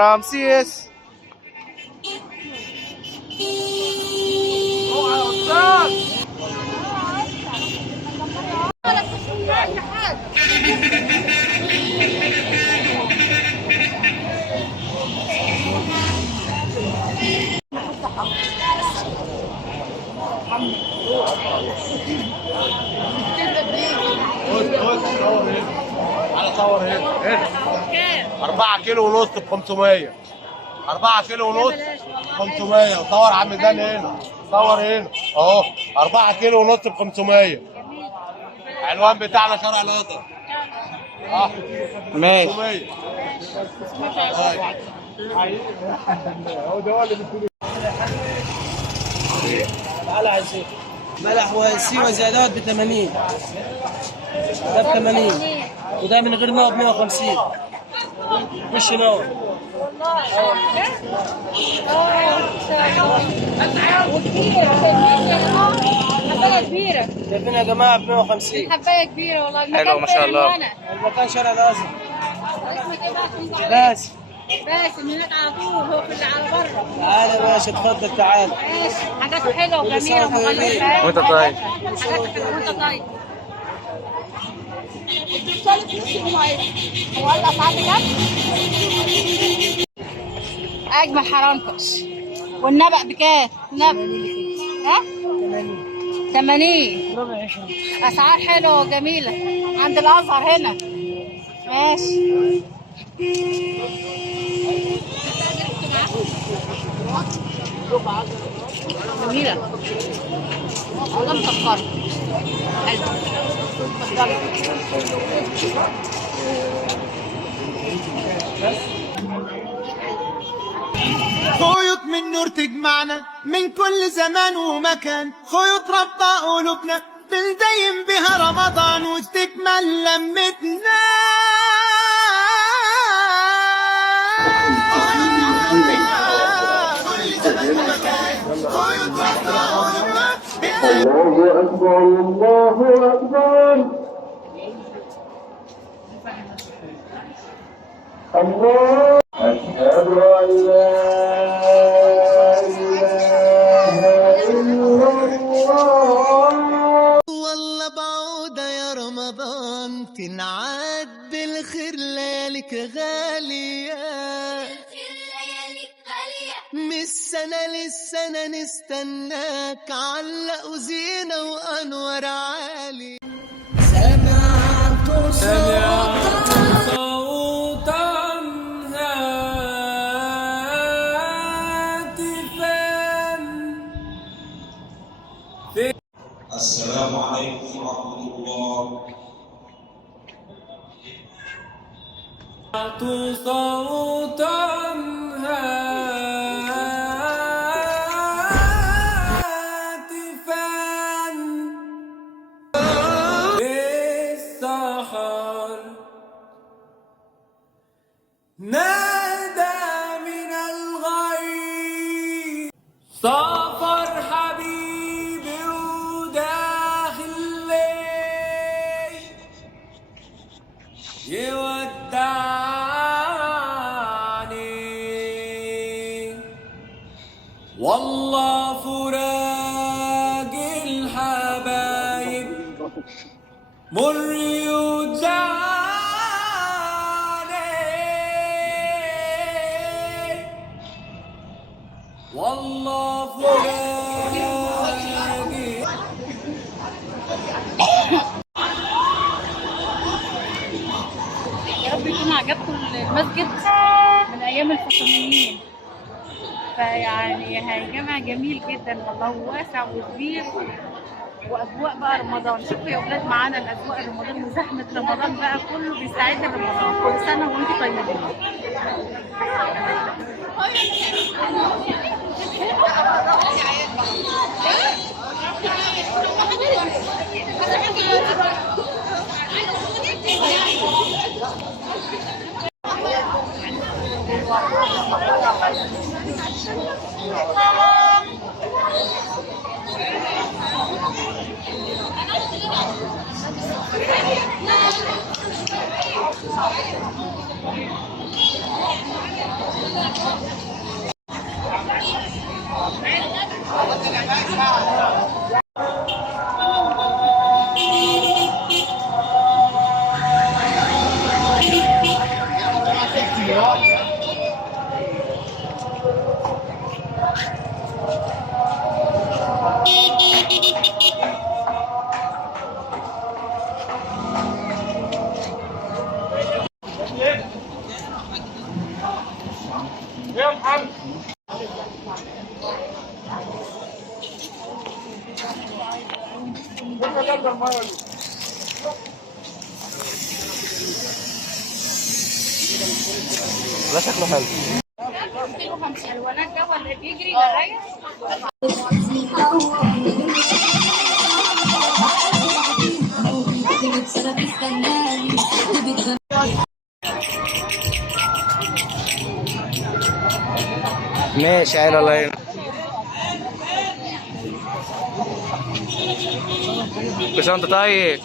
رمسيس صور هنا 4 كيلو ونص ب 500. 4 كيلو ونص 500. وصور عم داني هنا، صور هنا اهو 4 كيلو ونص ب 500. العنوان بتاعنا شارع الازهر. ماشي. تعالى عايزين ملح وسيوة زيادات ب 80. ده ب 80 وده من غير نوع ب 150. وش نوع؟ حبايه كبيره شايفين يا جماعه ب 150. حبايه كبيره والله. حلو ما شاء الله. المكان شارع الازهر. اسمك ايه بقى؟ باسم. باسم هناك على طول، هو في اللي على بره. تعالى يا باشا اتفضل تعالى. ماشي، حاجات حلوه وجميله ومغلفه. وانت طيب. حاجات حلوه وانت طيب. اجمل حرنكش. والنبق بكام؟ نبق ها؟ 80. اسعار حلوه وجميله عند الازهر هنا. ماشي. جميله والله مسكره. حلو. خيوط من نور تجمعنا من كل زمان ومكان، خيوط رابطة قلوبنا بندين بها رمضان وتكمل لمتنا. الله أكبر الله أكبر الله أشهد أن لا إله إلا الله. والله بعودة يا رمضان تنعاد بالخير، ليالك غالية من السنة للسنة نستناك، علق زينة وأنور عالي. سمعت صوتا هاتفا. السلام عليكم ورحمة الله. سمعت صوتا نادى من الغيب، سافر حبيبي وداخل الليل يودعني، والله فراق الحبايب مر يوجعني، والله فراقي. يا رب يكون عجبكم المسجد من ايام الفاطميين. فيعني جامع جميل جدا والله، وواسع وكبير، واجواء بقى رمضان. شوفوا يا اولاد معانا الاجواء رمضان وزحمه رمضان بقى، كله بيستعد لرمضان. كل سنه وانتم طيبين. ده شكله حلو. 250 الولد ده ولا بيجري ورايا؟ ماشي عيل الله يعينك. كل سنة وانت طيب.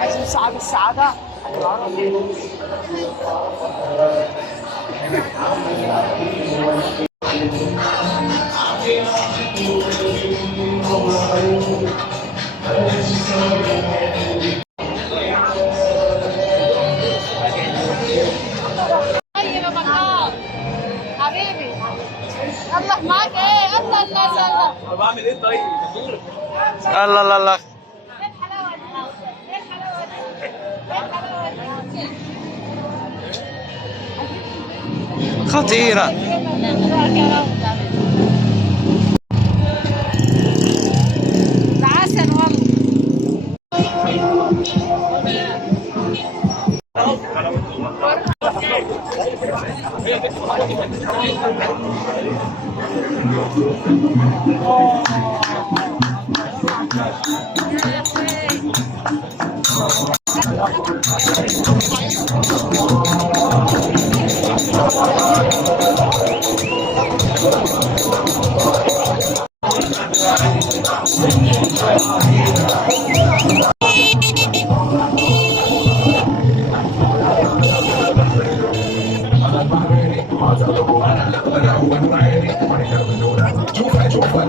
عايزين صعب السعادة. طيب يا بكار حبيبي، يلا معاك ايه؟ الله الله الله. طب اعمل ايه طيب؟ الله الله الله. ايه الحلاوة دي؟ ايه الحلاوة دي؟ ايه الحلاوة دي؟ خطيرة. ده عسل والله. Hãy subscribe cho kênh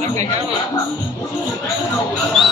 Ghiền Mì Gõ để không bỏ lỡ